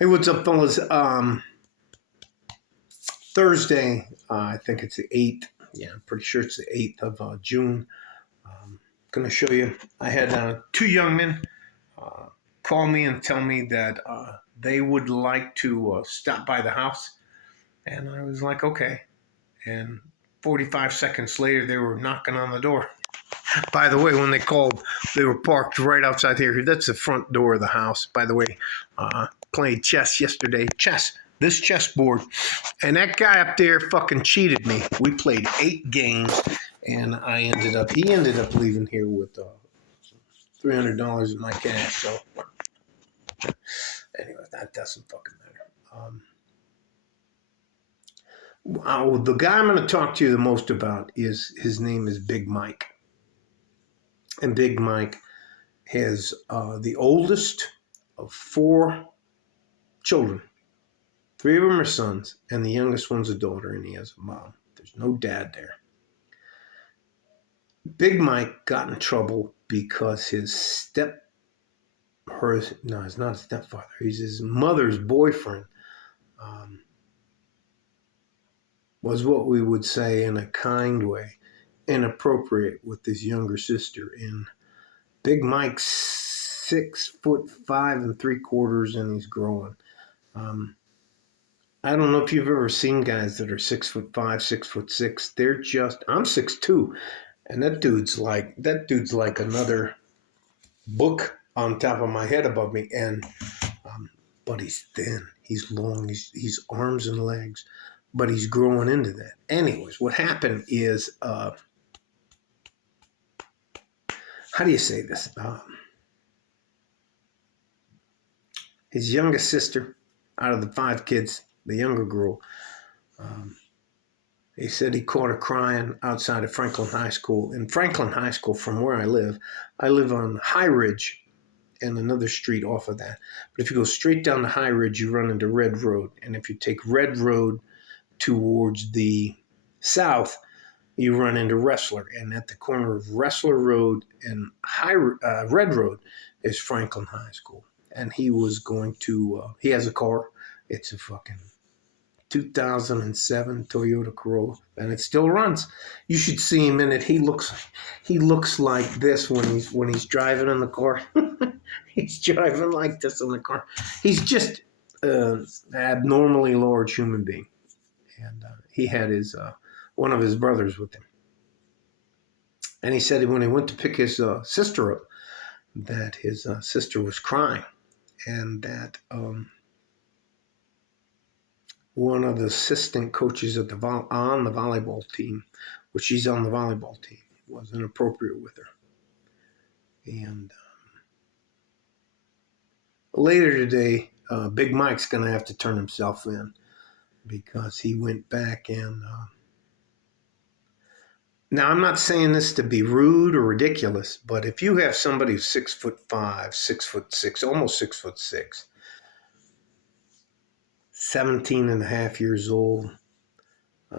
Hey, what's up, fellas? Thursday, I think it's the 8th. Yeah, I'm pretty sure it's the 8th of June. Going to show you. I had two young men uh, call me and tell me that they would like to stop by the house. And I was like, okay. And 45 seconds later, they were knocking on the door. By the way, when they called, they were parked right outside here. That's the front door of the house. By the way, played chess yesterday. This chessboard. And that guy up there fucking cheated me. We played 8 games, and he ended up leaving here with $300 in my cash. So, anyway, that doesn't fucking matter. The guy I'm going to talk to you the most about his name is Big Mike. And Big Mike has the oldest of 4 children. 3 of them are sons, and the youngest one's a daughter, and he has a mom. There's no dad there. Big Mike got in trouble because it's not his stepfather. He's his mother's boyfriend. Was what we would say in a kind way, inappropriate with his younger sister. And Big Mike's 6'5" 3/4", and he's growing. I don't know if you've ever seen guys that are 6'5", 6'6". They're just, I'm 6'2", and that dude's like another book on top of my head above me. And but he's thin, he's long, he's arms and legs, but he's growing into that. Anyways, what happened is, how do you say this? His youngest sister, out of the 5 kids, the younger girl, he said he caught her crying outside of Franklin High School. In Franklin High School, from where I live on High Ridge and another street off of that. But if you go straight down the High Ridge, you run into Red Road. And if you take Red Road towards the south, you run into Wrestler. And at the corner of Wrestler Road and Red Road is Franklin High School. And he was going to, he has a car. It's a fucking 2007 Toyota Corolla, and it still runs. You should see him in it. He looks like this when he's driving in the car. He's driving like this in the car. He's just an abnormally large human being, and he had his one of his brothers with him. And he said when he went to pick his sister up, that his sister was crying, and that one of the assistant coaches at on the volleyball team, which she's on the volleyball team, was inappropriate with her. And later today, Big Mike's going to have to turn himself in because he went back and now I'm not saying this to be rude or ridiculous, but if you have somebody who's 6'5", 6'6", almost 6'6", 17 and a half years old,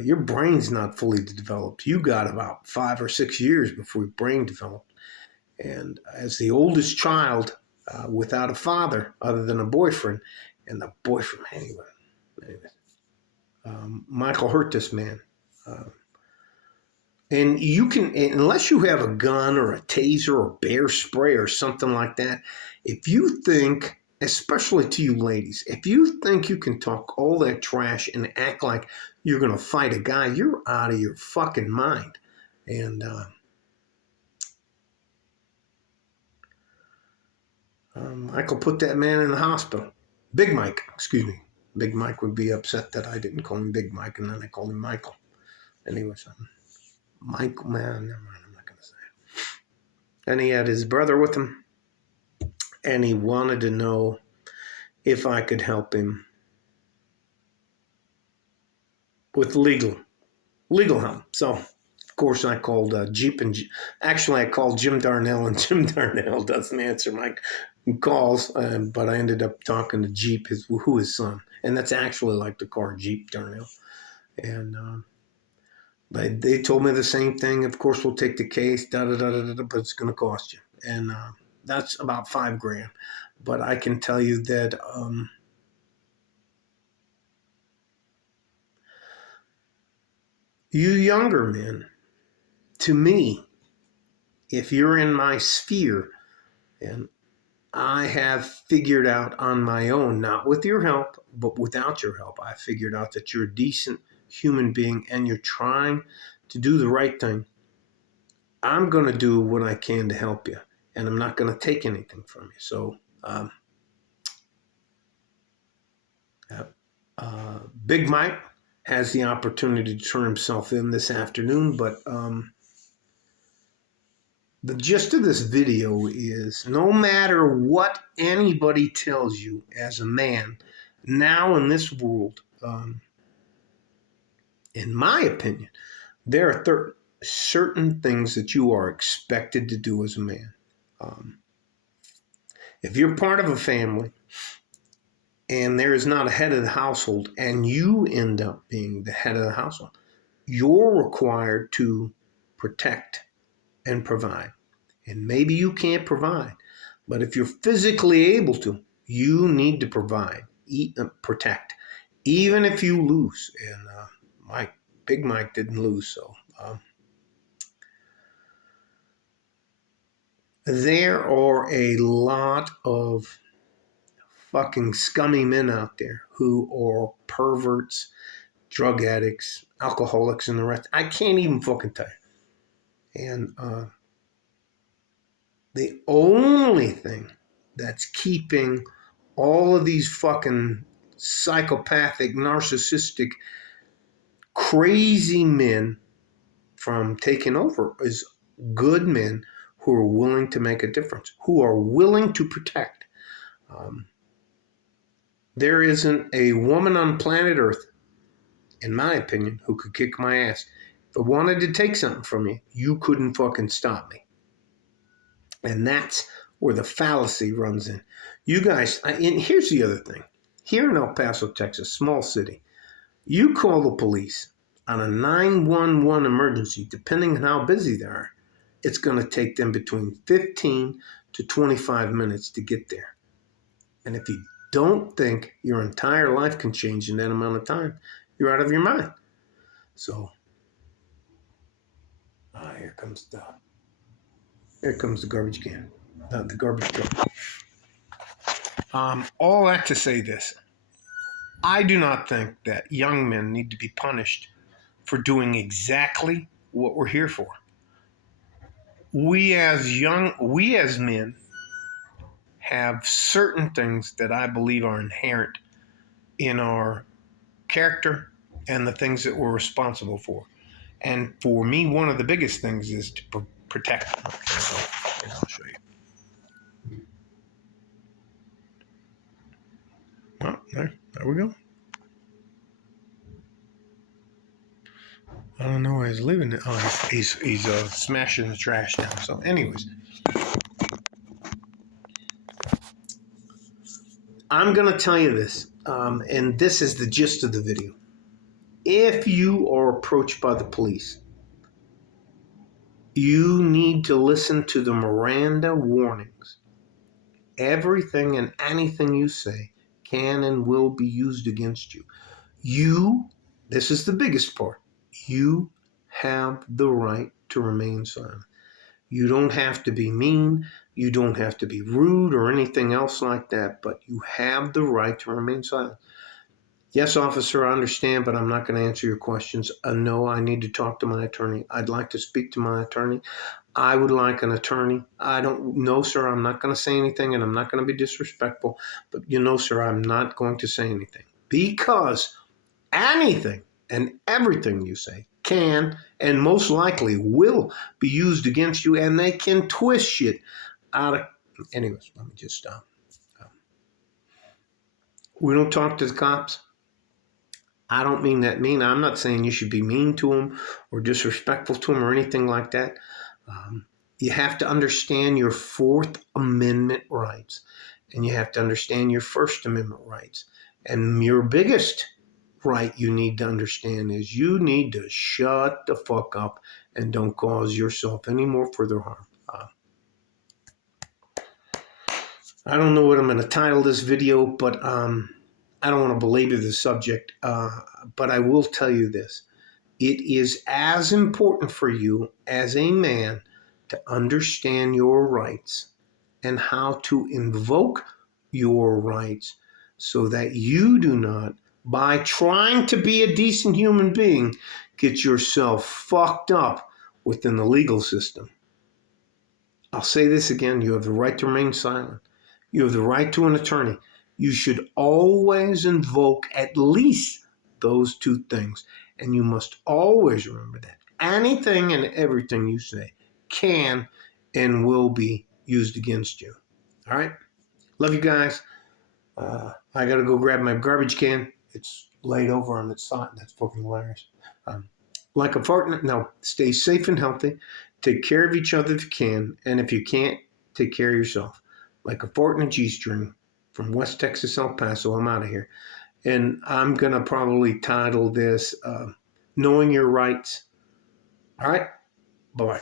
your brain's not fully developed. You got about 5 or 6 years before your brain developed. And as the oldest child without a father other than a boyfriend, and the boyfriend, Michael hurt this man. And you can, unless you have a gun or a taser or bear spray or something like that, if you think, especially to you ladies, if you think you can talk all that trash and act like you're going to fight a guy, you're out of your fucking mind. And Michael put that man in the hospital. Big Mike, excuse me. Big Mike would be upset that I didn't call him Big Mike, and then I called him Michael. Anyways, Michael, man, never mind, I'm not going to say it. And he had his brother with him, and he wanted to know if I could help him with legal help. So, of course, I called Jeep, and actually I called Jim Darnell, and Jim Darnell doesn't answer my calls, but I ended up talking to Jeep, who his son, and that's actually like the car, Jeep Darnell. And they told me the same thing. Of course, we'll take the case, but it's going to cost you. And that's about $5,000. But I can tell you that You younger men, to me, if you're in my sphere, and I have figured out on my own, not with your help, but without your help, I figured out that you're a decent human being and you're trying to do the right thing. I'm going to do what I can to help you, and I'm not going to take anything from you. So, Big Mike has the opportunity to turn himself in this afternoon, but the gist of this video is no matter what anybody tells you as a man now in this world, in my opinion, there are certain things that you are expected to do as a man. If you're part of a family and there is not a head of the household and you end up being the head of the household, you're required to protect and provide. And maybe you can't provide, but if you're physically able to, you need to provide, protect, even if you lose. And Big Mike didn't lose, so there are a lot of fucking scummy men out there who are perverts, drug addicts, alcoholics, and the rest. I can't even fucking tell you. And the only thing that's keeping all of these fucking psychopathic, narcissistic, crazy men from taking over is good men who are willing to make a difference, who are willing to protect. There isn't a woman on planet Earth, in my opinion, who could kick my ass. If I wanted to take something from you, you couldn't fucking stop me. And that's where the fallacy runs in. You guys, and here's the other thing. Here in El Paso, Texas, small city, you call the police on a 911 emergency, depending on how busy they are, it's going to take them between 15 to 25 minutes to get there. And if you don't think your entire life can change in that amount of time, you're out of your mind. So, here comes the garbage can, the garbage truck. All that to say this. I do not think that young men need to be punished for doing exactly what we're here for. We as men have certain things that I believe are inherent in our character and the things that we're responsible for. And for me, one of the biggest things is to protect them. Okay, I'll show you. Oh, there we go. I don't know where he's leaving it. Oh, he's smashing the trash down. So, anyways, I'm going to tell you this, and this is the gist of the video. If you are approached by the police, you need to listen to the Miranda warnings. Everything and anything you say can and will be used against you. This is the biggest part, you have the right to remain silent. You don't have to be mean, you don't have to be rude or anything else like that, but you have the right to remain silent. Yes, officer, I understand, but I'm not going to answer your questions. No, I need to talk to my attorney. I'd like to speak to my attorney. I would like an attorney. I don't know, sir, I'm not going to say anything, and I'm not going to be disrespectful, but sir, I'm not going to say anything, because anything and everything you say can and most likely will be used against you, and they can twist shit out of. Anyways, let me just stop. We don't talk to the cops. I don't mean that mean. I'm not saying you should be mean to them or disrespectful to them or anything like that. You have to understand your Fourth Amendment rights, and you have to understand your First Amendment rights. And your biggest right you need to understand is you need to shut the fuck up and don't cause yourself any more further harm. I don't know what I'm going to title this video, but I don't want to belabor the subject, but I will tell you this. it is as important for you as a man to understand your rights and how to invoke your rights so that you do not, by trying to be a decent human being, get yourself fucked up within the legal system. I'll say this again. You have the right to remain silent. You have the right to an attorney. You should always invoke at least those two things. And you must always remember that anything and everything you say can and will be used against you. All right? Love you guys. I got to go grab my garbage can. It's laid over on its side. That's fucking hilarious. Like a partner, now stay safe and healthy. Take care of each other if you can. And if you can't, take care of yourself. Like a fort in a G-string from West Texas, El Paso. I'm out of here. And I'm going to probably title this Knowing Your Rights. All right? Bye-bye.